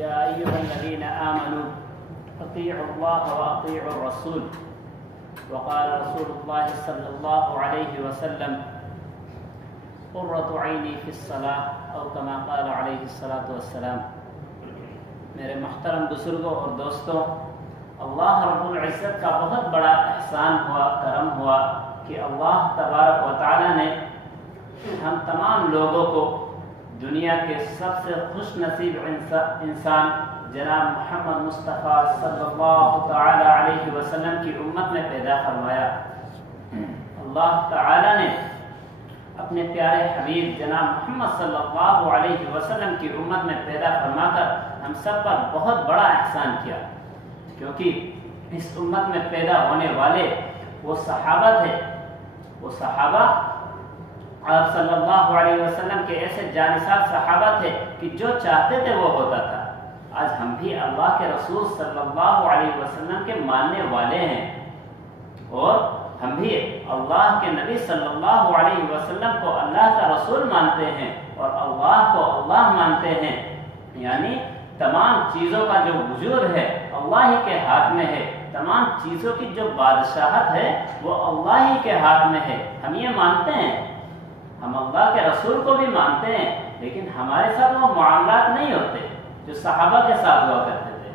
يا أيها الذين آمنوا أطيعوا الله وأطيعوا الرسول وقال رسول الله صلى الله عليه وسلم قرة عيني في الصلاة أو كما قال عليه الصلاة والسلام. میرے محترم بزرگوں اور دوستوں، اللہ رب العزت کا بہت بڑا احسان ہوا، کرم ہوا کہ اللہ تبارک و تعالی نے ہم تمام لوگوں کو دنیا کے سب سے خوش نصیب انسان جناب محمد مصطفیٰ صلی اللہ تعالی علیہ وسلم کی امت میں پیدا فرمایا۔ اللہ تعالی نے اپنے پیارے حبیب جناب محمد صلی اللہ علیہ وسلم کی امت میں پیدا فرما کر ہم سب پر بہت بڑا احسان کیا، کیونکہ اس امت میں پیدا ہونے والے وہ صحابہ تھے، وہ صحابہ آپ صلی اللہ علیہ وسلم کے ایسے جانثار صحابہ تھے کہ جو چاہتے تھے وہ ہوتا تھا۔ آج ہم بھی اللہ کے رسول صلی اللہ علیہ وسلم کے ماننے والے ہیں، اور ہم بھی اللہ کے نبی صلی اللہ علیہ وسلم کو اللہ کا رسول مانتے ہیں اور اللہ کو اللہ مانتے ہیں، یعنی تمام چیزوں کا جو وجود ہے اللہ ہی کے ہاتھ میں ہے، تمام چیزوں کی جو بادشاہت ہے وہ اللہ ہی کے ہاتھ میں ہے۔ ہم یہ مانتے ہیں، ہم اللہ کے رسول کو بھی مانتے ہیں، لیکن ہمارے ساتھ وہ معاملات نہیں ہوتے جو صحابہ کے ساتھ ہوا کرتے تھے۔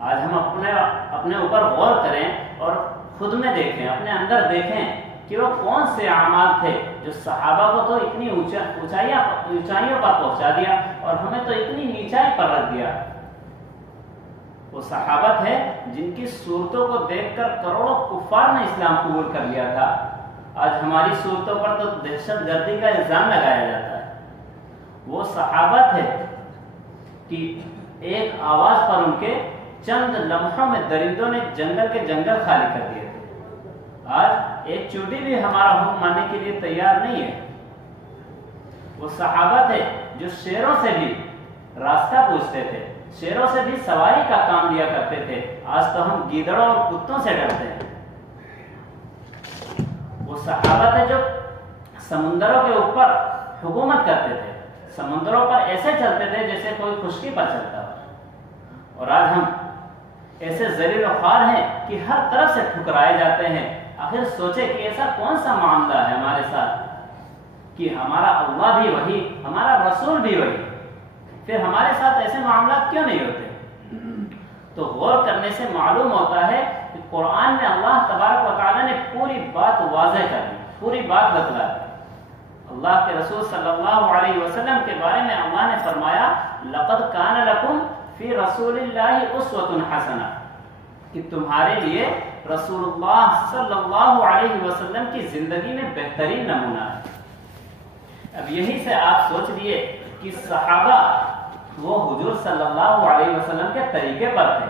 آج ہم اپنے اوپر غور کریں اور خود میں دیکھیں، اپنے اندر دیکھیں کہ وہ کون سے اعمال تھے جو صحابہ کو تو اتنی اونچائیوں پر پہنچا دیا اور ہمیں تو اتنی نیچائی پر رکھ دیا۔ وہ صحابہ تھے جن کی صورتوں کو دیکھ کر کروڑوں کفار نے اسلام قبول کر لیا تھا۔ آج ہماری صورتوں پر تو دہشت گردی کا الزام لگایا جاتا ہے۔ وہ صحابہ تھے کہ ایک آواز پر ان کے چند لمحوں میں درندوں نے جنگل کے جنگل خالی کر دیے تھے۔ آج ایک چوٹی بھی ہمارا حکم ماننے کے لیے تیار نہیں ہے۔ وہ صحابہ تھے جو شیروں سے بھی راستہ پوچھتے تھے، شیروں سے بھی سواری کا کام لیا کرتے تھے۔ آج تو ہم گیدڑوں اور کتوں سے ڈرتے ہیں۔ وہ صحابہ تھے جو سمندروں کے اوپر حکومت کرتے تھے، سمندروں پر ایسے چلتے تھے جیسے کوئی خشکی پر چلتا ہو، اور آج ہم ایسے ذلیل و خوار ہیں کہ ہر طرف سے ٹھکرائے جاتے ہیں۔ آخر سوچے کہ ایسا کون سا معاملہ ہے ہمارے ساتھ کہ ہمارا اللہ بھی وہی، ہمارا رسول بھی وہی، پھر ہمارے ساتھ ایسے معاملات کیوں نہیں ہوتے؟ تو غور کرنے سے معلوم ہوتا ہے کہ قرآن میں اللہ تبارک و تعالیٰ نے پوری بات واضح کر دی، پوری بات بتلا دی۔ اللہ کے رسول صلی اللہ علیہ وسلم کے بارے میں اللہ نے فرمایا لَقَدْ كَانَ لَكُمْ فِي رَسُولِ اللَّهِ أُسْوَةٌ حَسَنَةٌ، کہ تمہارے لیے رسول اللہ صلی اللہ علیہ وسلم کی زندگی میں بہترین نمونہ ہے۔ اب یہی سے آپ سوچ لیے کہ صحابہ وہ حضور صلی اللہ علیہ وسلم کے طریقے پر تھے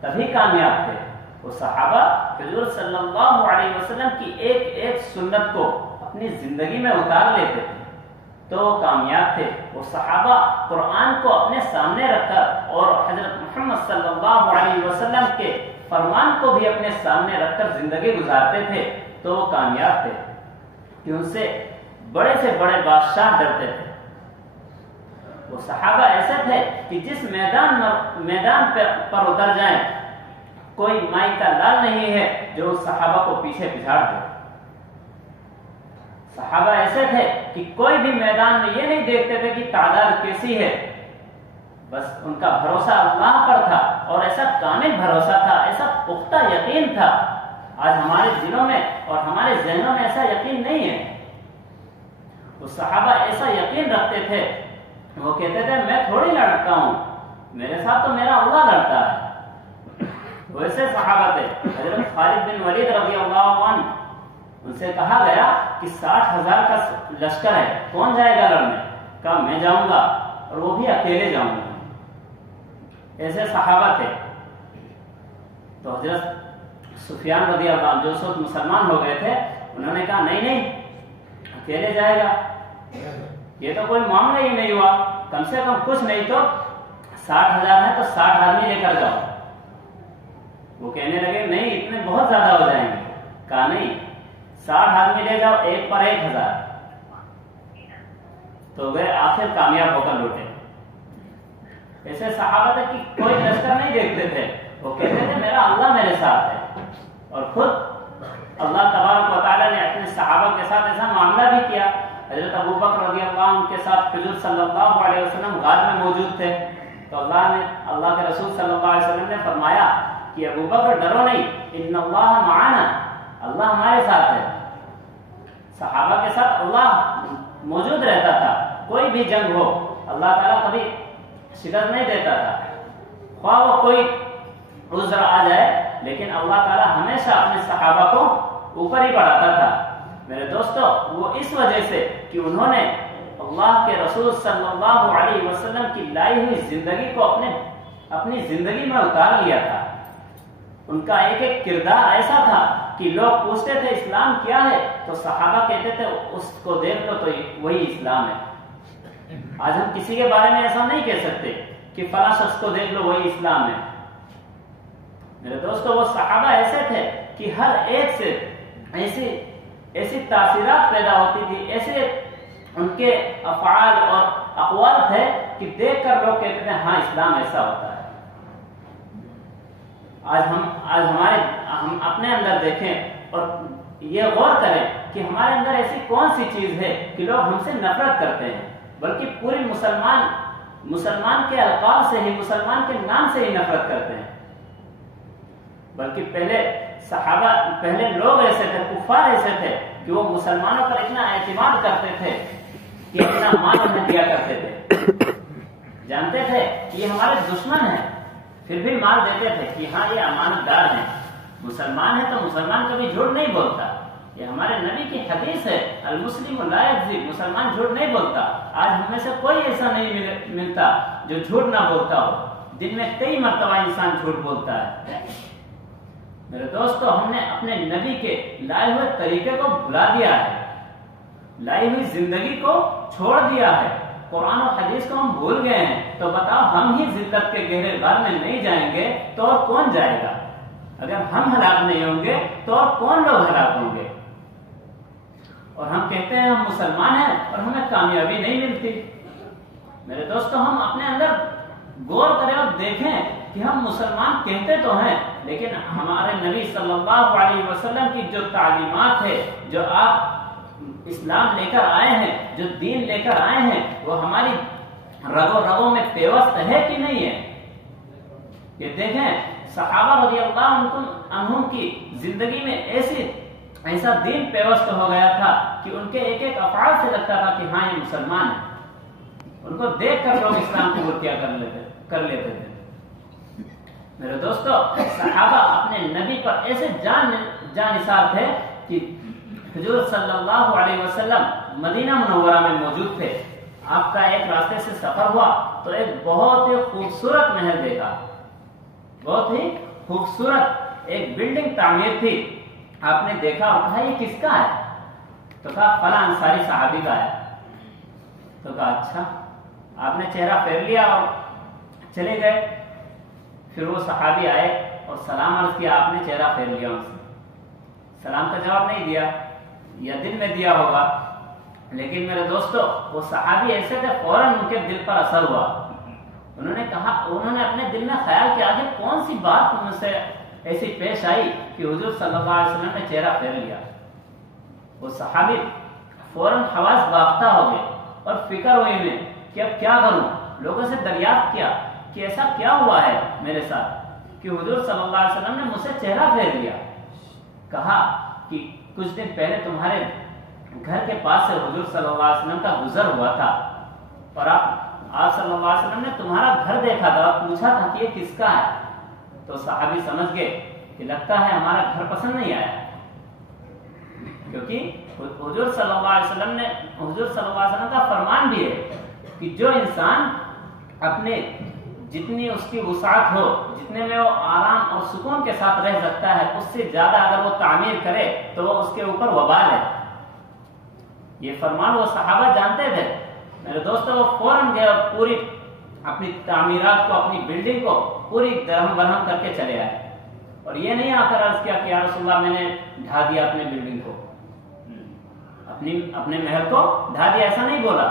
تبھی کامیاب تھے۔ وہ صحابہ حضور صلی اللہ علیہ وسلم کی ایک ایک سنت کو اپنی زندگی میں اتار لیتے تھے تو وہ کامیاب تھے۔ وہ صحابہ قرآن کو اپنے سامنے رکھ کر اور حضرت محمد صلی اللہ علیہ وسلم کے فرمان کو بھی اپنے سامنے رکھ کر زندگی گزارتے تھے تو وہ کامیاب تھے، کہ ان سے بڑے بادشاہ ڈرتے تھے۔ وہ صحابہ ایسے تھے کہ جس میدان پر اتر جائیں کوئی مائی کا لال نہیں ہے جو اس صحابہ کو پیچھے پچھاڑ دے۔ صحابہ ایسے تھے کہ کوئی بھی میدان میں یہ نہیں دیکھتے تھے کہ تعداد کیسی ہے، بس ان کا بھروسہ اللہ پر تھا، اور ایسا کامل بھروسہ تھا، ایسا پختہ یقین تھا۔ آج ہمارے دلوں میں اور ہمارے ذہنوں میں ایسا یقین نہیں ہے۔ وہ صحابہ ایسا یقین رکھتے تھے، وہ کہتے تھے میں تھوڑی لڑتا ہوں، میرے ساتھ تو میرا اللہ لڑتا ہے۔ ویسے صحابہ تھے۔ حضرت خالد بن ولید رضی اللہ عنہ، ان سے کہا گیا کہ 60,000 کا لشکر ہے، کون جائے گا لڑنے؟ کہا میں جاؤں گا، اور وہ بھی اکیلے جاؤں گا۔ ایسے صحابہ تھے۔ تو حضرت سفیان رضی اللہ عنہ جو اس وقت مسلمان ہو گئے تھے، انہوں نے کہا نہیں اکیلے جائے گا، یہ تو کوئی معاملہ ہی نہیں ہوا، کم سے کم کچھ نہیں تو 60,000 ہے تو 60 آدمی لے کر جاؤ۔ وہ کہنے لگے نہیں اتنے بہت زیادہ ہو جائیں گے۔ کہا نہیں 60 آدمی لے جاؤ، ایک پر 1,000۔ تو وہ آخر کامیاب ہو کر لوٹے۔ ایسے صحابہ تھے کہ کوئی لشکر نہیں دیکھتے تھے، وہ کہتے تھے میرا اللہ میرے ساتھ ہے، اور خود اللہ تبارک و تعالیٰ نے اپنے صحابہ کے ساتھ ایسا معاملہ بھی کیا۔ حضرت ابوبکر رضی اللہ عنہ کے ساتھ حضور صلی اللہ علیہ وسلم غار میں موجود تھے، تو اللہ کے رسول صلی اللہ علیہ وسلم نے فرمایا کہ ابوبکر ڈرو نہیں، ان اللہ معانا، اللہ ہمارے ساتھ ہے۔ صحابہ کے ساتھ اللہ موجود رہتا تھا، کوئی بھی جنگ ہو اللہ تعالیٰ کبھی شکست نہیں دیتا تھا، خواہ وہ کوئی عذر آ جائے، لیکن اللہ تعالیٰ ہمیشہ اپنے صحابہ کو اوپر ہی بڑھاتا تھا۔ میرے دوستو، وہ اس وجہ سے کہ انہوں نے اللہ کے رسول صلی اللہ علیہ وسلم کی لائی ہوئی زندگی کو اپنی زندگی میں اتار لیا تھا۔ ان کا ایک ایک کردار ایسا تھا کہ لوگ پوچھتے تھے اسلام کیا ہے، تو صحابہ کہتے تھے اس کو دیکھ لو تو وہی اسلام ہے۔ آج ہم کسی کے بارے میں ایسا نہیں کہہ سکتے کہ فلاں شخص کو دیکھ لو وہی اسلام ہے۔ میرے دوستو، وہ صحابہ ایسے تھے کہ ہر ایک سے ایسی تاثیرات پیدا ہوتی تھی، ایسے ان کے افعال اور اقوال تھے کہ دیکھ کر لوگ کہتے تھے ہاں اسلام ایسا ہوتا ہے۔ ہم اپنے اندر دیکھیں اور یہ غور کریں کہ ہمارے اندر ایسی کون سی چیز ہے کہ لوگ ہم سے نفرت کرتے ہیں، بلکہ پوری مسلمان کے القاب سے ہی، مسلمان کے نام سے ہی نفرت کرتے ہیں۔ بلکہ پہلے لوگ ایسے تھے، کفار ایسے تھے کہ وہ مسلمانوں پر اتنا اعتماد کرتے تھے کہ اپنا مال انہیں دیا کرتے تھے، جانتے تھے کہ یہ ہمارے دشمن ہیں، پھر بھی مال دیتے تھے کہ ہاں یہ امانت دار ہیں، مسلمان ہے تو مسلمان کبھی جھوٹ نہیں بولتا، یہ ہمارے نبی کی حدیث ہے، المسلم لا یکذب، مسلمان جھوٹ نہیں بولتا۔ آج ہم میں سے کوئی ایسا نہیں ملتا جو جھوٹ نہ بولتا ہو، دن میں کئی مرتبہ انسان جھوٹ بولتا ہے۔ میرے دوستو، ہم نے اپنے نبی کے لائے ہوئے طریقے کو بھلا دیا ہے، لائی ہوئی زندگی کو چھوڑ دیا ہے، قرآن و حدیث کو ہم بھول گئے ہیں۔ تو بتاؤ، ہم ہی ذلت کے گہرے غار میں نہیں جائیں گے تو اور کون جائے گا؟ اگر ہم ہلاک نہیں ہوں گے تو اور کون لوگ ہلاک ہوں گے؟ اور ہم کہتے ہیں ہم مسلمان ہیں اور ہمیں کامیابی نہیں ملتی۔ میرے دوستو، ہم اپنے اندر غور کریں اور دیکھیں کہ ہم مسلمان کہتے تو ہیں، لیکن ہمارے نبی صلی اللہ علیہ وسلم کی جو تعلیمات ہے، جو آپ اسلام لے کر آئے ہیں، جو دین لے کر آئے ہیں، وہ ہماری رگوں میں پیوست ہے کہ نہیں ہے؟ یہ دیکھیں، صحابہ رضی اللہ عنہم کی زندگی میں ایسا دین پیوست ہو گیا تھا کہ ان کے ایک ایک افعال سے لگتا تھا کہ ہاں یہ مسلمان ہیں، ان کو دیکھ کر لوگ اسلام قبول کیا کر لیتے تھے۔ میرے دوستو، صحابہ اپنے نبی پر ایسے جان نثار تھے کہ حضور صلی اللہ علیہ وسلم مدینہ منورہ میں موجود تھے۔ آپ کا ایک راستے سے سفر ہوا تو ایک بہت ہی خوبصورت محل دیکھا، بہت ہی خوبصورت ایک بلڈنگ تعمیر تھی۔ آپ نے دیکھا اور کہا یہ کس کا ہے؟ تو کہا فلاں انصاری صحابی کا ہے۔ تو کہا اچھا۔ آپ نے چہرہ پھیر لیا اور چلے گئے۔ پھر وہ صحابی آئے اور سلام عرض کیا، آپ نے چہرہ پھیر لیا ان سے، سلام کا جواب نہیں دیا، یا دل میں دیا ہوگا، لیکن میرے دوستو، وہ صحابی ایسے تھے فوراً ان کے دل پر اثر ہوا۔ انہوں نے اپنے دل میں خیال کیا کہ کون سی بات مجھ سے ایسی پیش آئی کہ حضور صلی اللہ علیہ وسلم نے چہرہ پھیر لیا۔ وہ صحابی فوراً حواس باختہ ہو گئے اور فکر ہوئی میں کہ اب کیا کروں۔ لوگوں سے دریافت کیا کہ ایسا کیا ہوا ہے میرے ساتھ کہ حضور صلی اللہ علیہ وسلم نے مجھ سے چہرہ پھیر لیا۔ کہا کہ کچھ دن پہلے تمہارے گھر کے پاس سے حضور صلی اللہ علیہ وسلم کا گزر ہوا تھا اور آپ صلی اللہ علیہ وسلم نے تمہارا گھر دیکھا تھا اور پوچھا تھا کہ یہ کس کا ہے۔ تو صحابی سمجھ گئے کہ لگتا ہے ہمارا گھر پسند نہیں آیا، کیونکہ حضور صلی اللہ علیہ وسلم کا فرمان بھی ہے کہ جو انسان اپنے جتنی اس کی وسعت ہو، جتنے میں وہ آرام اور سکون کے ساتھ رہ سکتا ہے، اس سے زیادہ اگر وہ تعمیر کرے تو وہ اس کے اوپر وبال ہے۔ یہ فرمان وہ صحابہ جانتے تھے۔ میرے دوستو، وہ فوراً گئے اور پوری اپنی تعمیرات کو، اپنی بلڈنگ کو پوری درہم برہم کر کے چلے آئے، اور یہ نہیں آ کر عرض کیا کہ یا رسول اللہ میں نے ڈھا دیا اپنے بلڈنگ کو، اپنے محل کو ڈھا دیا، ایسا نہیں بولا،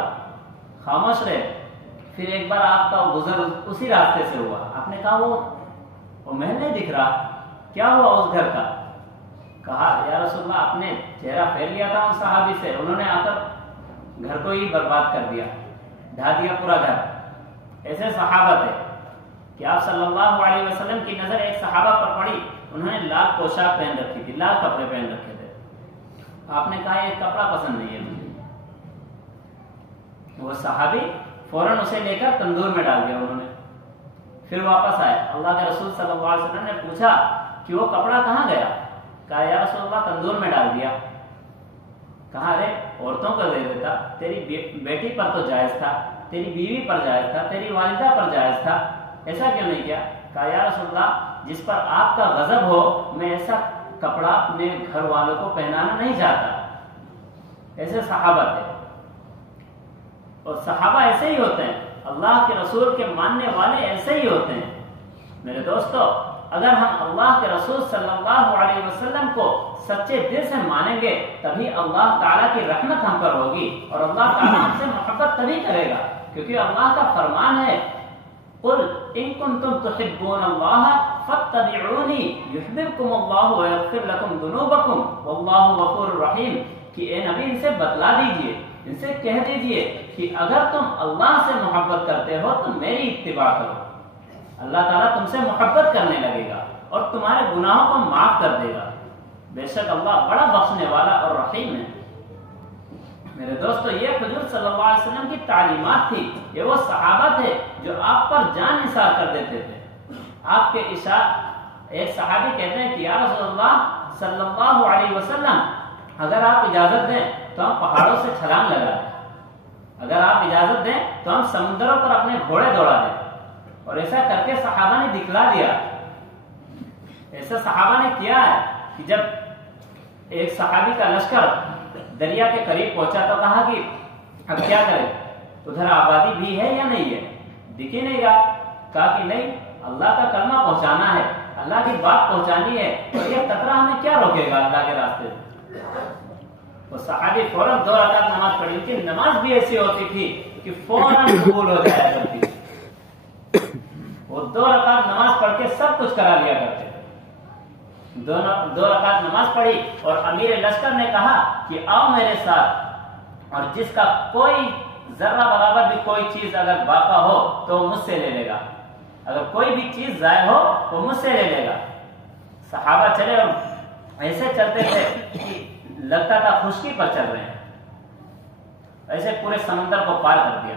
خاموش رہے۔ پھر ایک بار آپ کا گزر اسی راستے سے ہوا، آپ نے کہا وہ محل نہیں دکھ رہا، کیا ہوا اس گھر کا؟ کہا یا رسول اللہ آپ نے چہرہ پھیر لیا تھا ان صحابی سے، انہوں نے آ کر گھر کو ہی برباد کر دیا، ڈھا دیا پورا گھر۔ ایسے صحابہ تھے کہ آپ صلی اللہ علیہ وسلم کی نظر ایک صحابہ پر پڑی، انہوں نے لال پوشاک پہن رکھی تھی، لال کپڑے پہن رکھے تھے، آپ نے کہا یہ کپڑا پسند نہیں ہے مجھے۔ وہ صحابی فوراً اسے لے کر تندور میں ڈال دیا انہوں نے، پھر واپس آئے، اللہ کے رسول صلی اللہ علیہ وسلم نے پوچھا کہ وہ کپڑا کہاں گیا؟ کہا یا رسول اللہ تندور میں ڈال دیا۔ کہا ارے عورتوں کو دے دیتا، تیری بیٹی پر تو جائز تھا، تیری بیوی پر جائز تھا، تیری والدہ پر جائز تھا، ایسا کیوں نہیں کیا؟ کہا یا رسول اللہ جس پر آپ کا غضب ہو میں ایسا کپڑا اپنے گھر والوں کو پہنانا نہیں چاہتا۔ ایسے صحابہ تھے، اور صحابہ ایسے ہی ہوتے ہیں، اللہ کے رسول کے ماننے والے ایسے ہی ہوتے ہیں۔ میرے دوستو اگر ہم اللہ کے رسول صلی اللہ علیہ وسلم کو سچے دل سے مانیں گے تبھی اللہ تعالیٰ کی رحمت ہم پر ہوگی، اور اللہ تعالیٰ ہم سے محبت تبھی کرے گا، کیونکہ اللہ کا فرمان ہے قل ان کنتم تحبون اللہ فاتبعونی یحببکم اللہ ویغفر لکم ذنوبکم واللہ غفور رحیم، کہ اے نبی ان سے بتلا دیجئے، ان سے کہہ دیجئے کہ اگر تم اللہ سے محبت کرتے ہو تو میری اتباع کرو، اللہ تعالیٰ تم سے محبت کرنے لگے گا اور تمہارے گناہوں کو معاف کر دے گا، بے شک اللہ بڑا بخشنے والا اور رحیم ہے۔ میرے دوستو یہ حضور صلی اللہ علیہ وسلم کی تعلیمات تھی، یہ وہ صحابہ تھے جو آپ پر جان نثار کر دیتے تھے۔ آپ کے ایک صحابی کہتے ہیں کہ یا رسول اللہ صلی اللہ علیہ وسلم اگر آپ اجازت دیں تو ہم پہاڑوں سے چھلانگ لگا دیں، اگر آپ اجازت دیں تو ہم سمندروں پر اپنے گھوڑے دوڑا دیں، اور ایسا کر کے صحابہ نے دکھلا دیا۔ ایسا صحابہ نے کیا ہے کہ جب ایک صحابی کا لشکر دریا کے قریب پہنچا تو کہا کہ اب کیا کریں، ادھر آبادی بھی ہے یا نہیں ہے؟ دکھ ہی نہیں رہا۔ کہا کہ نہیں، اللہ کا کلمہ پہنچانا ہے، اللہ کی بات پہنچانی ہے، اور یہ قطرہ ہمیں کیا روکے گا اللہ کے راستے سے؟ وہ صحابی فوراً 2 رکعت نماز پڑھی، ان کی نماز بھی ایسی ہوتی تھی کہ فوراً قبول ہو جایا کرتی تھی۔ وہ 2 رکعت نماز پڑھ کے سب کچھ کرا لیا کرتے تھے۔ 2 رکعت نماز پڑھی اور امیر لشکر نے کہا کہ آؤ میرے ساتھ، اور جس کا کوئی ذرہ برابر بھی کوئی چیز اگر باقی ہو تو وہ مجھ سے لے لے گا، اگر کوئی بھی چیز ضائع ہو وہ مجھ سے لے لے گا۔ صحابہ چلے اور ایسے چلتے تھے کہ لگتا تھا خشکی پر چل رہے ہیں، ایسے پورے سمندر کو پار کر دیا۔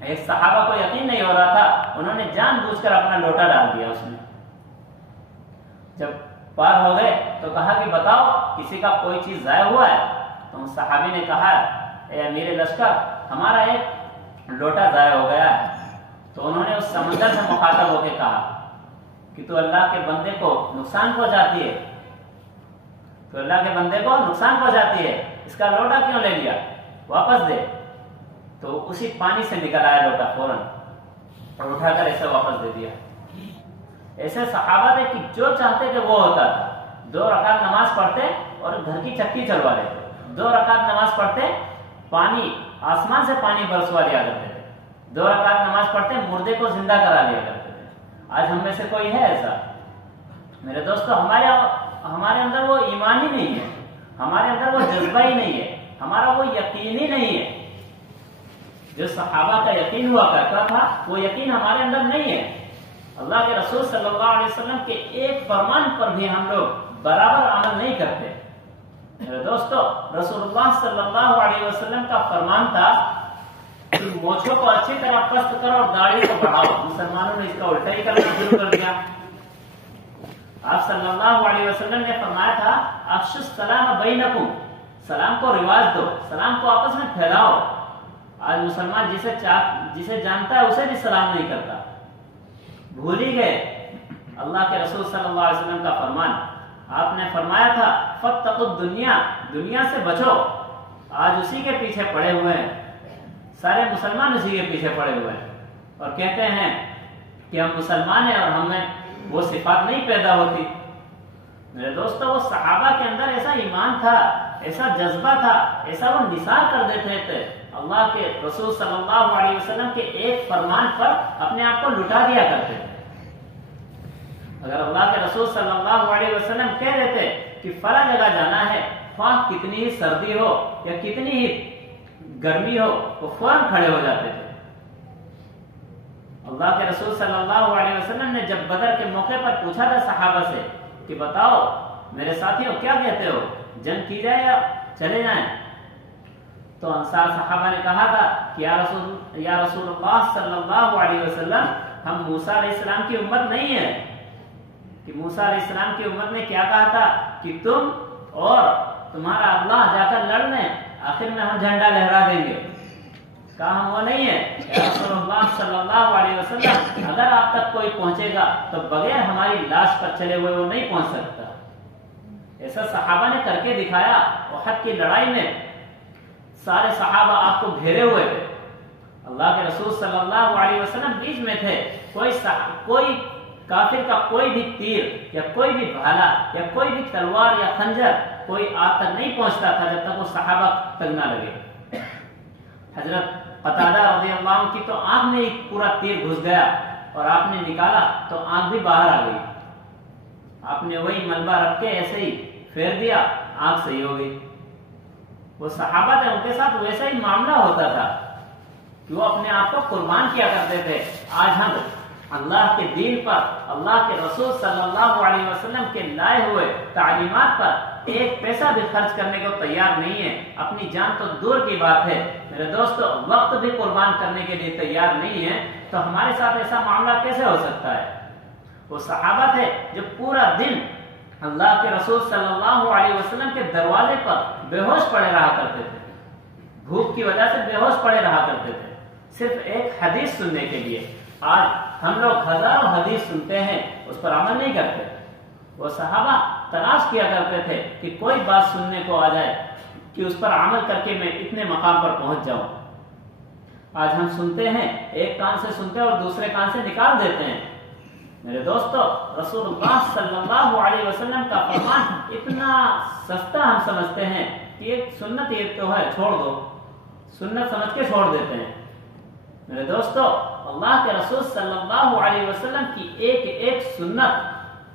ایک صحابہ کو یقین نہیں ہو رہا تھا، انہوں نے جان بوجھ کر اپنا لوٹا ڈال دیا اس میں۔ جب پار ہو گئے تو کہا کہ بتاؤ کسی کا کوئی چیز ضائع ہوا ہے؟ تو صحابی نے کہا اے امیر لشکر ہمارا ایک لوٹا ضائع ہو گیا ہے۔ تو انہوں نے اس سمندر سے مخاطب ہو کے کہا کہ تو اللہ کے بندے کو نقصان پہنچاتی ہے، تو اللہ کے بندے کو نقصان پہنچاتی ہے، اس کا لوٹا کیوں لے لیا، واپس دے۔ تو اسی پانی سے نکل آیا لوٹا فوراً، اور اٹھا کر اسے واپس دے دیا۔ ایسے صحابہ تھے کہ جو چاہتے تھے وہ ہوتا تھا۔ 2 رکعت نماز پڑھتے اور گھر کی چکی چلوا لیتے، 2 رکعت نماز پڑھتے پانی آسمان سے پانی برسوا لیا کرتے تھے، 2 رکعت نماز پڑھتے مردے کو زندہ کرا لیا کرتے تھے۔ آج ہم میں سے کوئی ہے ایسا؟ میرے دوستو ہمارے اندر وہ ایمان ہی نہیں ہے، ہمارے اندر وہ جذبہ ہی نہیں ہے، ہمارا وہ یقین ہی نہیں ہے۔ جو صحابہ کا یقین ہوا کرتا تھا وہ یقین ہمارے اندر نہیں ہے۔ اللہ کے رسول صلی اللہ علیہ وسلم کے ایک فرمان پر بھی ہم لوگ برابر عمل نہیں کرتے۔ میرے دوستو رسول اللہ صلی اللہ علیہ وسلم کا فرمان تھا کہ مونچھوں کو اچھی طرح پست کرو اور داڑھی کو بڑھاؤ۔ مسلمانوں نے اس کا الٹا ہی کرنا شروع کر دیا۔ آپ صلی اللہ علیہ وسلم نے فرمایا تھا افشوا السلام بینکم، سلام کو رواج دو، سلام کو آپس میں پھیلاؤ۔ آج مسلمان جسے جانتا ہے اسے بھی سلام نہیں کرتا، بھول ہی گئے اللہ کے رسول صلی اللہ علیہ وسلم کا فرمان۔ آپ نے فرمایا تھا فاتقوا الدنیا، دنیا سے بچو۔ آج اسی کے پیچھے پڑے ہوئے ہیں، سارے مسلمان اسی کے پیچھے پڑے ہوئے ہیں، اور کہتے ہیں کہ ہم مسلمان ہیں اور ہمیں وہ صفات نہیں پیدا ہوتی۔ میرے دوستو وہ صحابہ کے اندر ایسا ایمان تھا، ایسا جذبہ تھا، ایسا وہ نثار کر دیتے تھے اللہ کے رسول صلی اللہ علیہ وسلم کے ایک فرمان پر اپنے آپ کو لٹا دیا کرتے تھے۔ اگر اللہ کے رسول صلی اللہ علیہ وسلم کہہ دیتے کہ فلاں جگہ جانا ہے، خواہ کتنی ہی سردی ہو یا کتنی ہی گرمی ہو، وہ فوراً کھڑے ہو جاتے تھے۔ اللہ کے رسول صلی اللہ علیہ وسلم نے جب بدر کے موقع پر پوچھا تھا صحابہ سے کہ بتاؤ میرے ساتھیوں کیا کہتے ہو، جنگ کی جائے یا چلے جائیں؟ تو انصار صحابہ نے کہا تھا کہ یا رسول اللہ صلی اللہ علیہ وسلم، ہم موسیٰ علیہ السلام کی امت نہیں ہے کہ موسیٰ علیہ السلام کی امت نے کیا کہا تھا کہ تم اور تمہارا اللہ جا کر لڑ لیں، آخر میں ہم جھنڈا لہرا دیں گے۔ کہا ہم وہ نہیں ہے یا رسول اللہ صلی اللہ علیہ وسلم، اگر آپ تک کوئی پہنچے گا تو بغیر ہماری لاش پر چلے ہوئے وہ نہیں پہنچ سکتا۔ ایسا صحابہ نے کر کے دکھایا۔ احد کی لڑائی میں سارے صحابہ آپ کو گھیرے ہوئے تھے، اللہ کے رسول صلی اللہ علیہ وسلم بیچ میں تھے، کوئی کافر کا کوئی بھی تیر یا کوئی بھی بھالا یا کوئی بھی تلوار یا خنجر کوئی آپ تک نہیں پہنچتا تھا جب تک وہ صحابہ تک نہ لگے۔ حضرت قتادہ رضی اللہ عنہ کی تو آنکھ میں ایک پورا تیر گھس گیا اور آپ نے نکالا تو آنکھ بھی باہر آ گئی۔ آپ نے وہی ملبہ رکھ کے ایسے ہی پھیر دیا، آنکھ صحیح ہو گئی۔ وہ صحابہ تھے، ان کے ساتھ ویسا ہی معاملہ ہوتا تھا کہ وہ اپنے آپ کو قربان کیا کرتے تھے۔ آج ہم اللہ کے دین پر، اللہ کے رسول صلی اللہ علیہ وسلم کے لائے ہوئے تعلیمات پر ایک پیسہ بھی خرچ کرنے کو تیار نہیں ہے، اپنی جان تو دور کی بات ہے، میرے دوستو وقت بھی قربان کرنے کے لیے تیار نہیں ہے، تو ہمارے ساتھ ایسا معاملہ کیسے ہو سکتا ہے؟ وہ صحابہ تھے جو پورا دن اللہ کے رسول صلی اللہ علیہ وسلم کے دروازے پر بے ہوش پڑے رہا کرتے تھے، بھوک کی وجہ سے بے ہوش پڑے رہا کرتے تھے، صرف ایک حدیث سننے کے لیے۔ آج ہم لوگ ہزاروں حدیث سنتے ہیں، اس پر عمل نہیں کرتے۔ وہ صحابہ تلاش کیا کرتے تھے کہ کوئی بات سننے کو آ جائے کہ اس پر عمل کر کے میں اتنے مقام پر پہنچ جاؤں۔ آج ہم سنتے ہیں، ایک کان سے سنتے ہیں اور دوسرے کان سے نکال دیتے ہیں۔ میرے دوستو، رسول اللہ صلی اللہ علیہ وسلم کا فرمان اتنا سستا ہم سمجھتے ہیں کہ ایک سنت یہ تو ہے، چھوڑ دو، سنت سمجھ کے چھوڑ دیتے ہیں۔ میرے دوستو، اللہ کے رسول صلی اللہ علیہ وسلم کی ایک ایک سنت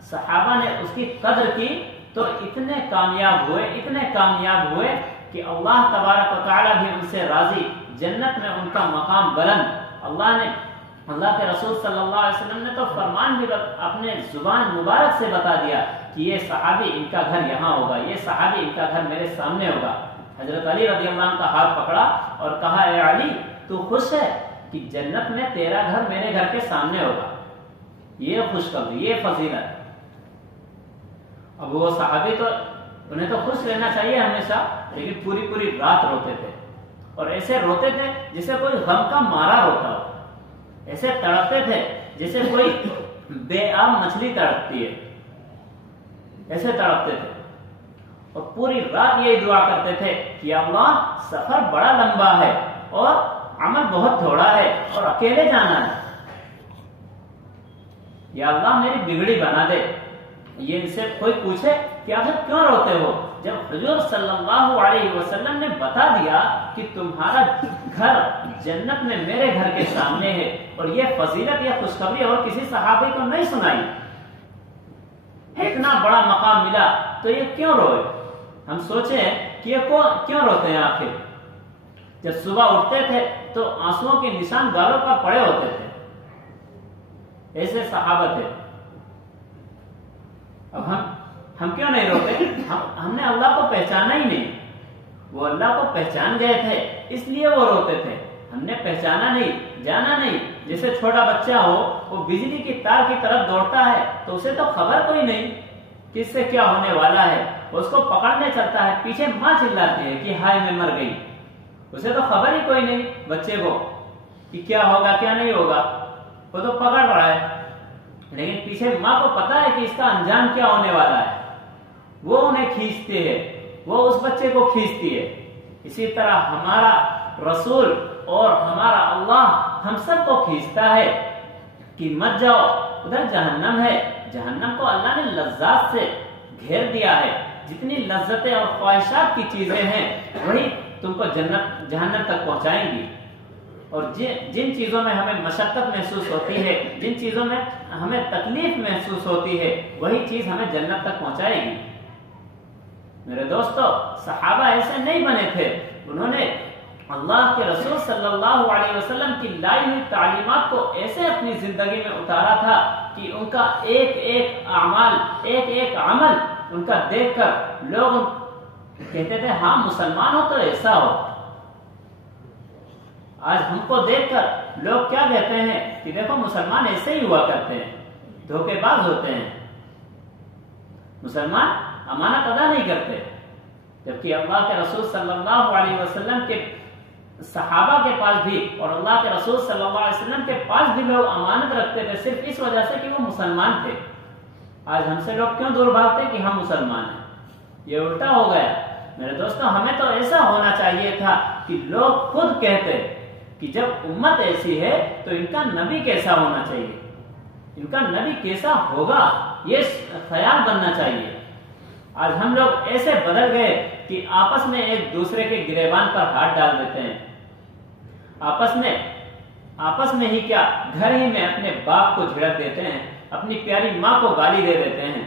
صحابہ نے اس کی قدر کی تو اتنے کامیاب ہوئے کہ اللہ تبارک و تعالی بھی ان سے راضی، جنت میں ان کا مقام بلند۔ اللہ کے رسول صلی اللہ علیہ وسلم نے تو فرمان بھی اپنے زبان مبارک سے بتا دیا کہ یہ صحابی ان کا گھر یہاں ہوگا، یہ صحابی ان کا گھر میرے سامنے ہوگا۔ حضرت علی رضی اللہ عنہ کا ہاتھ پکڑا اور کہا، اے علی تو خوش ہے کہ جنت میں تیرا گھر میرے گھر کے سامنے ہوگا؟ یہ خوشخبری، یہ فضیلت۔ اب وہ صحابی تو انہیں تو خوش رہنا چاہیے ہمیشہ، لیکن پوری رات روتے تھے، اور ایسے روتے تھے جسے کوئی غم کا مارا روتا ہو، ایسے تڑپتے تھے جیسے کوئی بے آب مچھلی تڑپتی ہے، ایسے تڑپتے تھے، اور پوری رات یہی دعا کرتے تھے کہ یا اللہ سفر بڑا لمبا ہے اور عمل بہت تھوڑا ہے اور اکیلے جانا ہے، یا اللہ میری بگڑی بنا دے۔ یہ ان سے کوئی پوچھے کہ آخر کیوں روتے ہو، جب حضور صلی اللہ علیہ وسلم نے بتا دیا کہ تمہارا گھر جنت میں میرے گھر کے سامنے ہے، اور یہ فضیلت یا خوشخبری اور کسی صحابی کو نہیں سنائی، اتنا بڑا مقام ملا تو یہ کیوں روئے؟ ہم سوچیں کہ یہ کیوں روتے ہیں آخر؟ جب صبح اٹھتے تھے تو آنسوؤں کے نشان گالوں پر پڑے ہوتے تھے، ایسے صحابہ تھے۔ اب ہم کیوں نہیں روتے؟ ہم نے اللہ کو پہچانا ہی نہیں، وہ اللہ کو پہچان گئے تھے اس لیے وہ روتے تھے، ہم نے پہچانا نہیں، جانا نہیں۔ جیسے چھوٹا بچہ ہو، وہ بجلی کی تار کی طرف دوڑتا ہے تو اسے تو خبر کوئی نہیں کہ اس سے کیا ہونے والا ہے، وہ اس کو پکڑنے چلتا ہے، پیچھے ماں چلاتی ہے کہ ہائے میں مر گئی، اسے تو خبر ہی کوئی نہیں بچے کو کہ کیا ہوگا کیا نہیں ہوگا، وہ تو پکڑ رہا ہے، لیکن پیچھے ماں کو پتا ہے کہ اس کا انجام کیا ہونے والا ہے، وہ انہیں کھینچتی ہے، وہ اس بچے کو کھینچتی ہے۔ اسی طرح ہمارا رسول اور ہمارا اللہ ہم سب کو کھینچتا ہے کہ مت جاؤ، ادھر جہنم ہے، جہنم کو اللہ نے لذات سے گھیر دیا ہے، جتنی لذتیں اور خواہشات کی چیزیں ہیں وہی تم کو جہنم تک پہنچائیں گی، اور جن چیزوں میں ہمیں مشقت محسوس ہوتی ہے، جن چیزوں میں ہمیں تکلیف محسوس ہوتی ہے، وہی چیز ہمیں جنت تک پہنچائے گی۔ میرے دوستو، صحابہ ایسے نہیں بنے تھے، انہوں نے اللہ کے رسول صلی اللہ علیہ وسلم کی لائی ہوئی تعلیمات کو ایسے اپنی زندگی میں اتارا تھا کہ ان کا ایک ایک عمل ان کا دیکھ کر لوگ کہتے تھے ہاں مسلمان ہو تو ایسا ہو۔ آج ہم کو دیکھ کر لوگ کیا کہتے ہیں کہ دیکھو مسلمان ایسے ہی ہوا کرتے ہیں، دھوکے باز ہوتے ہیں، مسلمان امانت ادا نہیں کرتے، جبکہ اللہ کے رسول صلی اللہ علیہ وسلم کے صحابہ کے پاس بھی اور اللہ کے رسول صلی اللہ علیہ وسلم کے پاس بھی لوگ امانت رکھتے تھے، صرف اس وجہ سے کہ وہ مسلمان تھے۔ آج ہم سے لوگ کیوں دور بھاگتے کہ ہم مسلمان ہیں؟ یہ الٹا ہو گیا۔ میرے دوستوں، ہمیں تو ایسا ہونا چاہیے تھا کہ لوگ خود کہتے کہ جب امت ایسی ہے تو ان کا نبی کیسا ہونا چاہیے، ان کا نبی کیسا ہوگا، یہ خیال بننا چاہیے۔ آج ہم لوگ ایسے بدل گئے کہ آپس میں ایک دوسرے کے گریبان پر ہاتھ ڈال دیتے ہیں، آپس میں ہی کیا گھر ہی میں اپنے باپ کو جھڑک دیتے ہیں، اپنی پیاری ماں کو گالی دے دیتے ہیں۔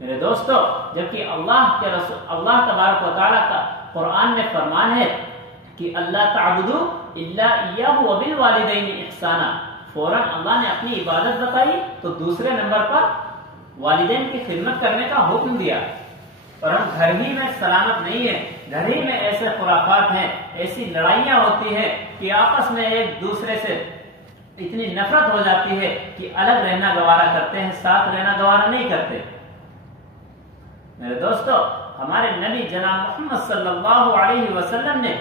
میرے دوستو، جبکہ اللہ تبارک و تعالیٰ کا قرآن میں فرمان ہے کہ اللہ تعبدوا الا ایاہ وبالوالدین احسانا، فوراً اللہ نے اپنی عبادت بتائی تو دوسرے نمبر پر والدین کی خدمت کرنے کا حکم دیا۔ اور ہم گھر ہی میں سلامت نہیں ہیں، گھر ہی میں ایسے خرافات ہیں، ایسی لڑائیاں ہوتی ہیں کہ آپس میں ایک دوسرے سے اتنی نفرت ہو جاتی ہے کہ الگ رہنا گوارا کرتے ہیں، ساتھ رہنا گوارا نہیں کرتے۔ میرے دوستو، ہمارے نبی جناب محمد صلی اللہ علیہ وسلم نے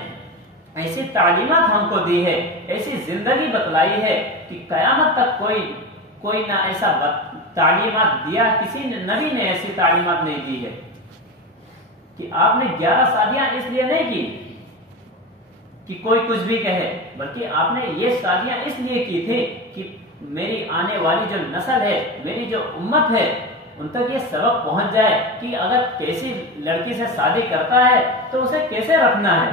ایسی تعلیمات ہم کو دی ہے، ایسی زندگی بتلائی ہے کہ قیامت تک کوئی نہ ایسا تعلیمات دیا، کسی نبی نے ایسی تعلیمات نہیں دی ہے کہ آپ نے 11 شادیاں اس لیے نہیں کی کہ کوئی کچھ بھی کہے، بلکہ آپ نے یہ شادیاں اس لیے کی تھی کہ میری آنے والی جو نسل ہے، میری جو امت ہے، ان تک یہ سبق پہنچ جائے کہ اگر کیسی لڑکی سے شادی کرتا ہے تو اسے کیسے رکھنا ہے،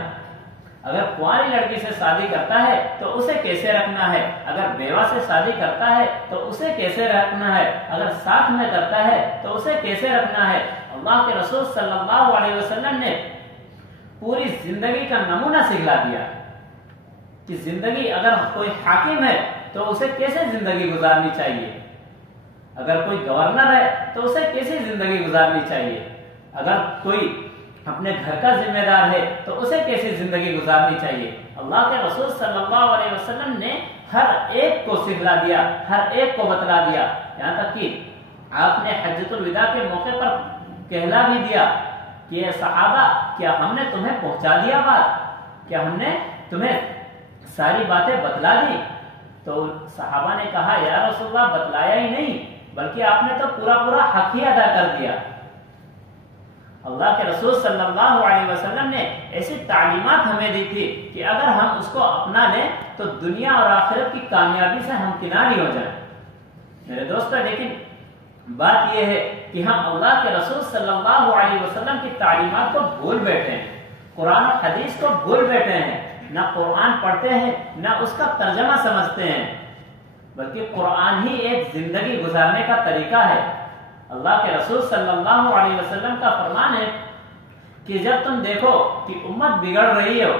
اگر کنواری لڑکی سے شادی کرتا ہے تو اسے کیسے رکھنا ہے، اگر بیوہ سے شادی کرتا ہے تو اسے کیسے رکھنا ہے، اگر ساتھ میں کرتا ہے تو اسے کیسے رکھنا ہے۔ اللہ کے رسول صلی اللہ علیہ وسلم نے پوری زندگی کا نمونہ سکھلا دیا کہ زندگی اگر کوئی حاکم ہے تو اسے کیسے زندگی گزارنی چاہیے، اگر کوئی گورنر ہے تو اسے کیسے زندگی گزارنی چاہیے، اگر کوئی اپنے گھر کا ذمہ دار ہے تو اسے کیسے زندگی گزارنی چاہیے۔ اللہ کے رسول صلی اللہ علیہ وسلم نے ہر ایک کو سکھلا دیا، ہر ایک کو بتلا دیا، یہاں تک کہ آپ نے حجۃ الوداع کے موقع پر کہلا بھی دیا کہ صحابہ، کیا ہم نے تمہیں پہنچا دیا بات، کیا ہم نے تمہیں ساری باتیں بتلا دی؟ تو صحابہ نے کہا یا رسول اللہ بتلایا ہی نہیں، بلکہ آپ نے تو پورا حق ہی ادا کر دیا۔ اللہ کے رسول صلی اللہ علیہ وسلم نے ایسی تعلیمات ہمیں دی تھی کہ اگر ہم اس کو اپنا لیں تو دنیا اور آخرت کی کامیابی سے ہم کناری ہو جائیں۔ میرے دوستو، لیکن بات یہ ہے کہ ہم اللہ کے رسول صلی اللہ علیہ وسلم کی تعلیمات کو بھول بیٹھے ہیں، قرآن و حدیث کو بھول بیٹھے ہیں، نہ قرآن پڑھتے ہیں نہ اس کا ترجمہ سمجھتے ہیں، بلکہ قرآن ہی ایک زندگی گزارنے کا طریقہ ہے۔ اللہ کے رسول صلی اللہ علیہ وسلم کا فرمان ہے کہ جب تم دیکھو کہ امت بگڑ رہی ہو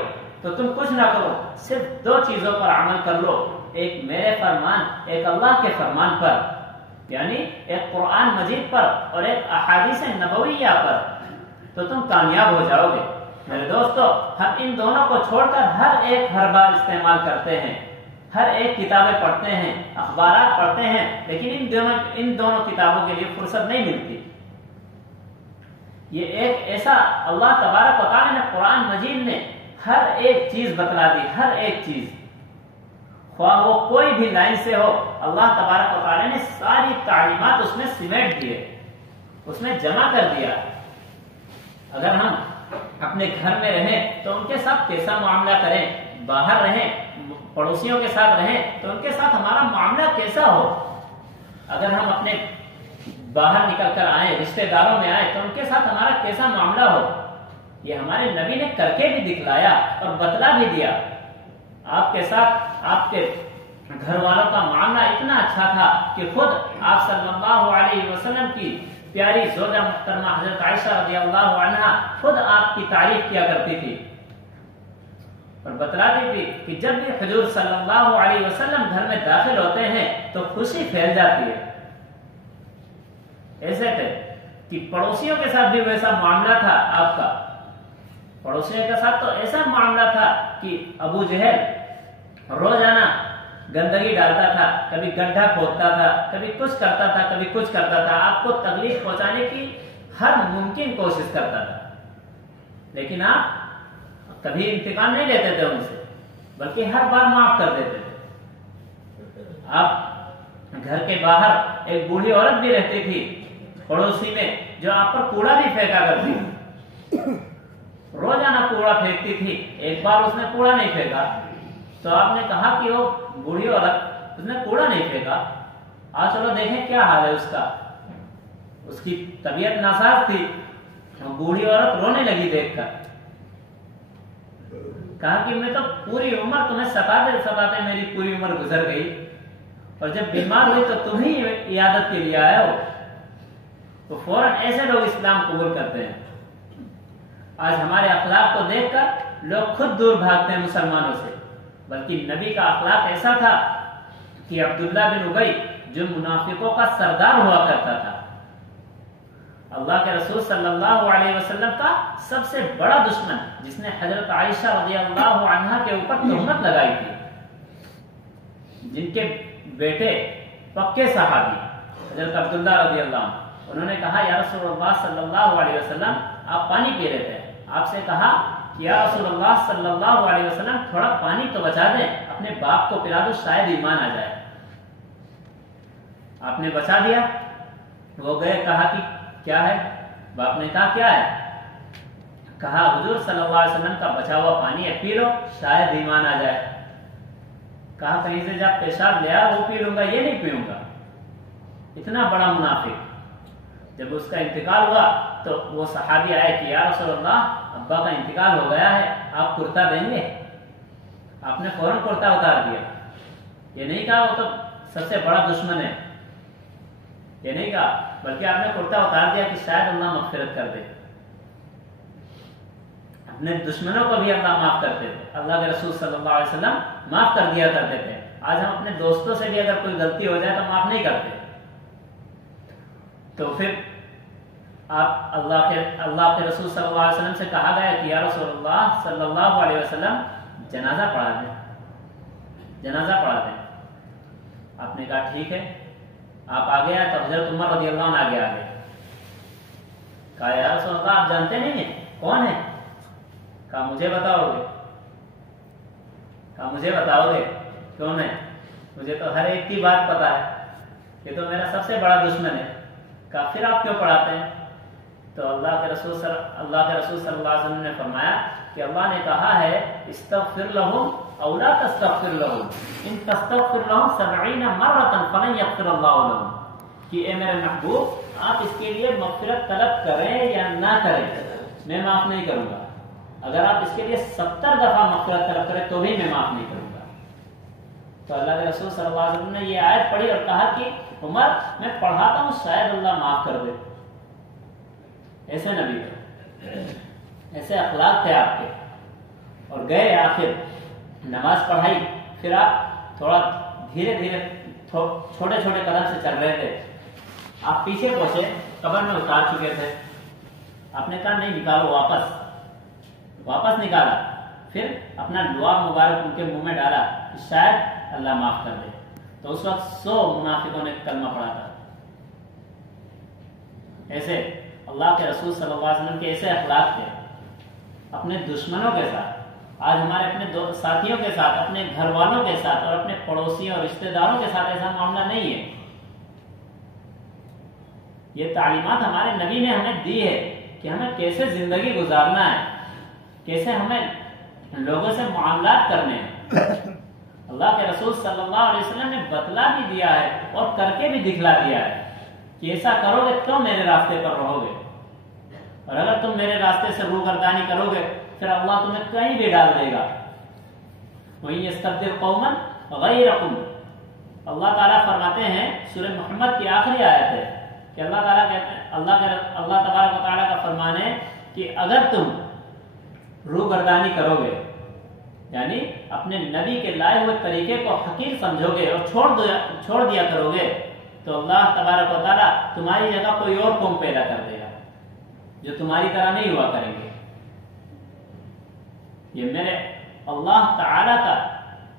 تو تم کچھ نہ کرو، صرف 2 چیزوں پر عمل کر لو، ایک میرے فرمان، ایک اللہ کے فرمان پر، یعنی ایک قرآن مجید پر اور ایک احادیث نبویہ پر، تو تم کامیاب ہو جاؤ گے۔ میرے دوستو، ہم ان دونوں کو چھوڑ کر ہر بار استعمال کرتے ہیں، ہر ایک کتابیں پڑھتے ہیں، اخبارات پڑھتے ہیں، لیکن ان دونوں کتابوں کے لیے فرصت نہیں ملتی۔ یہ ایک ایسا اللہ تبارک و تعالی نے قرآن مجید میں ہر ایک چیز بتلا دی، ہر ایک چیز، خواہ وہ کوئی بھی لائن سے ہو، اللہ تبارک و تعالی نے ساری تعلیمات اس میں سمیٹ دیے، اس میں جمع کر دیا۔ اگر ہم اپنے گھر میں رہیں تو ان کے ساتھ کیسا معاملہ کریں، باہر رہیں پڑوسیوں کے ساتھ رہیں تو ان کے ساتھ ہمارا معاملہ کیسا ہو، اگر ہم اپنے باہر نکل کر آئیں، رشتہ داروں میں آئیں تو ان کے ساتھ ہمارا کیسا معاملہ ہو۔ یہ ہمارے نبی نے کر کے بھی دکھلایا اور بتلا بھی دیا. آپ کے ساتھ آپ کے گھر والوں کا معاملہ اتنا اچھا تھا کہ خود آپ صلی اللہ علیہ وسلم کی پیاری زوجہ محترمہ حضرت عائشہ رضی اللہ عنہا خود آپ کی تعریف کیا کرتی تھی اور بتلاتی تھی کہ جب بھی حضور صلی اللہ علیہ وسلم گھر میں داخل ہوتے ہیں تو خوشی پھیل جاتی ہے. ایسے تھے کہ پڑوسیوں کے ساتھ بھی ویسا معاملہ تھا آپ کا. پڑوسیوں کے ساتھ تو ایسا معاملہ تھا کہ ابو جہل روزانہ گندگی ڈالتا تھا, کبھی گڈھا کھودتا تھا, کبھی کچھ کرتا تھا, کبھی کچھ کرتا تھا, آپ کو تکلیف پہنچانے کی ہر ممکن کوشش کرتا تھا. لیکن آپ کبھی انتقام نہیں لیتے تھے ان سے, بلکہ ہر بار معاف کر دیتے تھے. آپ گھر کے باہر ایک بوڑھی عورت بھی رہتی تھی پڑوسی میں, جو آپ پر کوڑا بھی پھینکا کرتی تھی. روزانہ کوڑا پھینکتی تھی. ایک بار اس نے کوڑا نہیں پھینکا تو آپ نے کہا کہ وہ بوڑھی عورت اس نے کوڑا نہیں پھینکا, آج چلو دیکھیں کیا حال ہے اس کا. اس کی طبیعت ناساز تھی. بوڑھی عورت رونے لگی دیکھ کر. کہا کہ میں تو پوری عمر تمہیں ستاتے ستاتے میری پوری عمر گزر گئی, اور جب بیمار ہوئی تو تم ہی عیادت کے لیے آئے ہو. تو فوراً ایسے لوگ اسلام قبول کرتے ہیں. آج ہمارے اخلاق کو دیکھ کر لوگ خود دور بھاگتے ہیں مسلمانوں سے, بلکہ نبی کا اخلاق ایسا تھا کہ عبداللہ بن ابی جو منافقوں کا سردار ہوا کرتا تھا, اللہ کے رسول صلی اللہ علیہ وسلم کا سب سے بڑا دشمن, جس نے حضرت عائشہ رضی اللہ عنہا کے اوپر تہمت لگائی تھی, جن کے بیٹے پکے صحابی حضرت عبداللہ رضی اللہ عنہ, انہوں نے کہا یا رسول اللہ صلی اللہ علیہ وسلم آپ پانی پی رہے تھے, آپ سے کہا کہ یا رسول اللہ صلی اللہ علیہ وسلم تھوڑا پانی تو بچا دیں, اپنے باپ کو پلا دو شاید ایمان آ جائے. آپ نے بچا دیا. وہ گئے, کہا کہ کیا ہے؟ باپ نے کہا کیا ہے؟ کہا حضور صلی اللہ علیہ وسلم کا بچا ہوا پانی ہے, پی لو شاید ایمان آ جائے. کہا کہیں سے جب پیشاب لیا وہ پی لوں گا, یہ نہیں پیوں گا. اتنا بڑا منافق. جب اس کا انتقال ہوا تو وہ صحابی آئے کہ یا رسول اللہ ابا کا انتقال ہو گیا ہے, آپ کرتا دیں گے؟ آپ نے فوراً کرتا اتار دیا. یہ نہیں کہا وہ تو سب سے بڑا دشمن ہے, یہ نہیں کہا, بلکہ آپ نے کرتا اتار دیا کہ شاید اللہ مغفرت کر دے. اپنے دشمنوں کو بھی اللہ معاف کرتے تھے. اللہ کے رسول صلی اللہ علیہ وسلم معاف کر دیا کرتے تھے. آج ہم اپنے دوستوں سے بھی اگر کوئی غلطی ہو جائے تو معاف نہیں کرتے. تو پھر آپ اللہ کے رسول صلی اللہ علیہ وسلم سے کہا گیا کہ یا رسول اللہ صلی اللہ علیہ وسلم جنازہ پڑھا دیں, جنازہ پڑھا دیں. آپ نے کہا ٹھیک ہے. آپ آگے آئے تو حضرت عمر رضی اللہ عنہ آگے آگے. کہا یا رسول اللہ آپ جانتے نہیں ہیں کون ہے؟ کہا مجھے بتاؤ گے. کہا مجھے بتاؤ گے کون ہے؟ مجھے تو ہر ایک کی بات پتا ہے, یہ تو میرا سب سے بڑا دشمن ہے. کہا پھر آپ کیوں پڑھاتے ہیں؟ تو اللہ کے رسول صلی اللہ علیہ وسلم نے فرمایا کہ اللہ نے کہا ہے استغفر لهم او لا تستغفر لهم ان تستغفر لهم 70 مرة فلن یغفر اللہ لهم, کہ اے میرے محبوب آپ اس کے لیے مغفرت طلب کریں یا نہ کریں میں معاف نہیں کروں گا. اگر آپ اس کے لیے 70 دفعہ مغفرت طلب کریں تو بھی میں معاف نہیں کروں گا. تو اللہ کے رسول صلی اللہ علیہ وسلم نے یہ آیت پڑھی اور کہا کہ عمر میں پڑھاتا ہوں شاید اللہ معاف کر دے. ایسے نبی تھے, ایسے اخلاق تھے آپ کے. اور گئے آخر نماز پڑھائی, پھر آپ تھوڑا دھیرے دھیرے چھوٹے چھوٹے قدم سے چل رہے تھے. آپ پیچھے پہنچے, قبر میں اتار چکے تھے. آپ نے کہا نہیں نکالو, واپس نکالا. پھر اپنا لعاب مبارک ان کے منہ میں ڈالا کہ شاید اللہ معاف کر دے. تو اس وقت 100 منافقوں نے کلمہ پڑھا تھا. ایسے اللہ کے رسول صلی اللہ علیہ وسلم کے ایسے اخلاق تھے اپنے دشمنوں کے ساتھ. آج ہمارے اپنے ساتھیوں کے ساتھ, اپنے گھر والوں کے ساتھ اور اپنے پڑوسیوں اور رشتہ داروں کے ساتھ ایسا معاملہ نہیں ہے. یہ تعلیمات ہمارے نبی نے ہمیں دی ہے کہ ہمیں کیسے زندگی گزارنا ہے, کیسے ہمیں لوگوں سے معاملات کرنے ہیں. اللہ کے رسول صلی اللہ علیہ وسلم نے بتلا بھی دیا ہے اور کر کے بھی دکھلا دیا ہے کہ ایسا کرو گے تو میرے راستے پر رہو گے. اور اگر تم میرے راستے سے روگردانی کرو گے پھر اللہ تمہیں کہیں بھی ڈال دے گا. وَإِن يَسْتَبْدِلْ قَوْمًا غَيْرَكُمْ. اللہ تعالیٰ فرماتے ہیں سورہ محمد کی آخری آیت ہے کہ اللہ تعالیٰ کہتے ہیں اللہ تبارک و تعالیٰ کا فرمان ہے کہ اگر تم روگردانی کرو گے یعنی اپنے نبی کے لائے ہوئے طریقے کو حقیر سمجھو گے اور چھوڑ دیا کرو گے تو اللہ تبارک و تعالیٰ تمہاری جگہ کوئی اور قوم پیدا کر دے گا جو تمہاری طرح نہیں ہوا کریں گے. یہ میرے اللہ تعالیٰ کا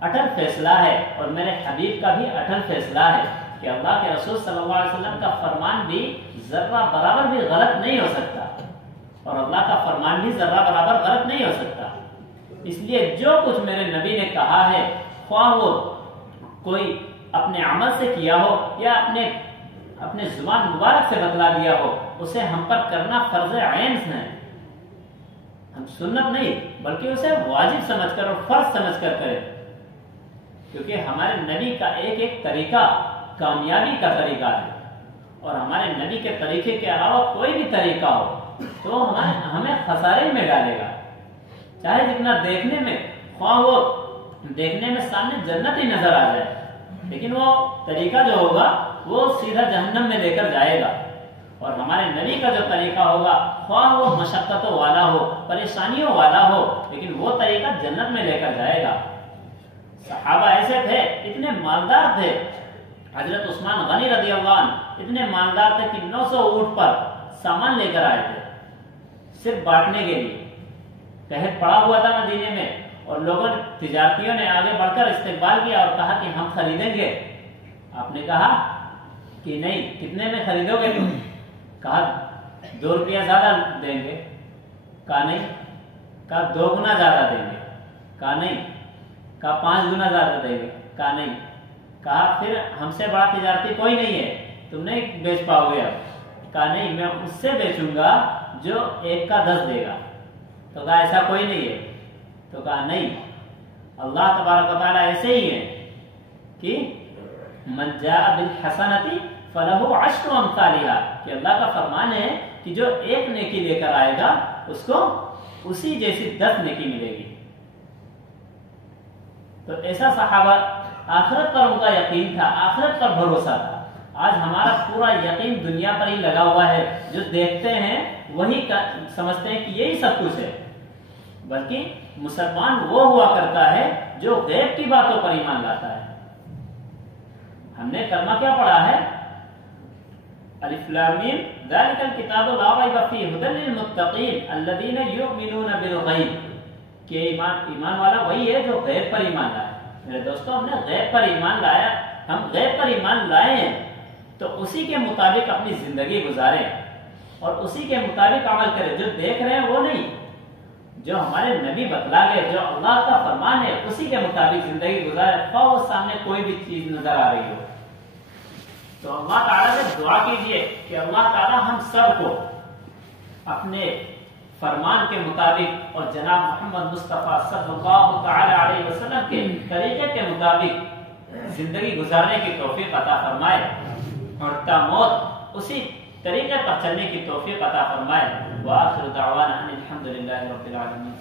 اٹل فیصلہ ہے اور میرے حبیب کا بھی اٹل فیصلہ ہے کہ اللہ کے رسول صلی اللہ علیہ وسلم کا فرمان بھی ذرہ برابر بھی غلط نہیں ہو سکتا اور اللہ کا فرمان بھی ذرہ برابر غلط نہیں ہو سکتا. اس لیے جو کچھ میرے نبی نے کہا ہے خواہ وہ کوئی اپنے عمل سے کیا ہو یا اپنے زبان مبارک سے بتلا دیا ہو اسے ہم پر کرنا فرض عین ہے. ہم سنت نہیں بلکہ اسے واجب سمجھ کر اور فرض سمجھ کر کریں کیونکہ ہمارے نبی کا ایک طریقہ کامیابی کا طریقہ ہے اور ہمارے نبی کے طریقے کے علاوہ کوئی بھی طریقہ ہو تو ہمیں خسارے میں ڈالے گا. چاہے جتنا دیکھنے میں خواہ وہ دیکھنے میں سامنے جنت ہی نظر آ جائے لیکن وہ طریقہ جو ہوگا وہ سیدھا جہنم میں لے کر جائے گا. اور ہمارے نبی کا جو طریقہ ہوگا خواہ وہ مشقتوں والا ہو پریشانیوں والا ہو لیکن وہ طریقہ جنت میں لے کر جائے گا. صحابہ ایسے تھے اتنے مالدار تھے. حضرت عثمان غنی رضی اللہ عنہ اتنے مالدار تھے کہ 900 اونٹ پر سامان لے کر آئے تھے صرف بانٹنے کے لیے. قحط پڑا ہوا تھا مدینے میں اور لوگوں تجارتیوں نے آگے بڑھ کر استقبال کیا اور کہا کہ ہم خریدیں گے. آپ نے کہا کہ نہیں کتنے میں خریدو گے تم؟ کہا 2 روپیہ زیادہ دیں گے. کہا نہیں. کہا 2 گنا زیادہ دیں گے. کہا نہیں. کہا 5 گنا زیادہ دیں گے. کہا نہیں. کہا پھر ہم سے بڑا تجارتی کوئی نہیں ہے تم نہیں بیچ پاؤ گے اب. کہا نہیں میں اس سے بیچوں گا جو 1 کا 10 دے گا. تو کہا ایسا کوئی نہیں ہے. تو کہا نہیں اللہ تبارک و تعالیٰ ایسے ہی ہے کہ من جاء بالحسنۃ فلہ 10 امثالھا کہ اللہ کا فرمان ہے کہ جو 1 نیکی لے کر آئے گا اس کو اسی جیسی 10 نیکی ملے گی. تو ایسا صحابہ آخرت پر ان کا یقین تھا آخرت پر بھروسہ تھا. آج ہمارا پورا یقین دنیا پر ہی لگا ہوا ہے. جو دیکھتے ہیں وہی سمجھتے ہیں کہ یہی سب کچھ ہے بلکہ مسلمان وہ ہوا کرتا ہے جو غیب کی باتوں پر ایمان لاتا ہے. ہم نے کلمہ کیا پڑھا ہے الف لام میم ذالک الکتاب لا ریب فیہ ھدی للمتقین الذین یؤمنون بالغیب کہ ایمان والا وہی ہے جو غیب پر ایمان لائے. میرے دوستو ہم نے غیب پر ایمان لایا. ہم غیب پر ایمان لائے ہیں تو اسی کے مطابق اپنی زندگی گزاریں اور اسی کے مطابق عمل کریں. جو دیکھ رہے ہیں وہ نہیں جو ہمارے نبی بتلا گئے جو اللہ کا فرمان ہے اسی کے مطابق زندگی گزارے خواہ وہ سامنے کوئی بھی چیز نظر آ رہی ہو. تو اللہ تعالیٰ سے دعا کیجئے کہ اللہ تعالیٰ ہم سب کو اپنے فرمان کے مطابق اور جناب محمد مصطفیٰ صلی اللہ تعالی علیہ وسلم کے طریقے کے مطابق زندگی گزارنے کی توفیق عطا فرمائے اور تا موت اسی طریقے پر چلنے کی توفیق عطا فرمائے. وآخر دعوانا ان الحمد للہ رب العالمین.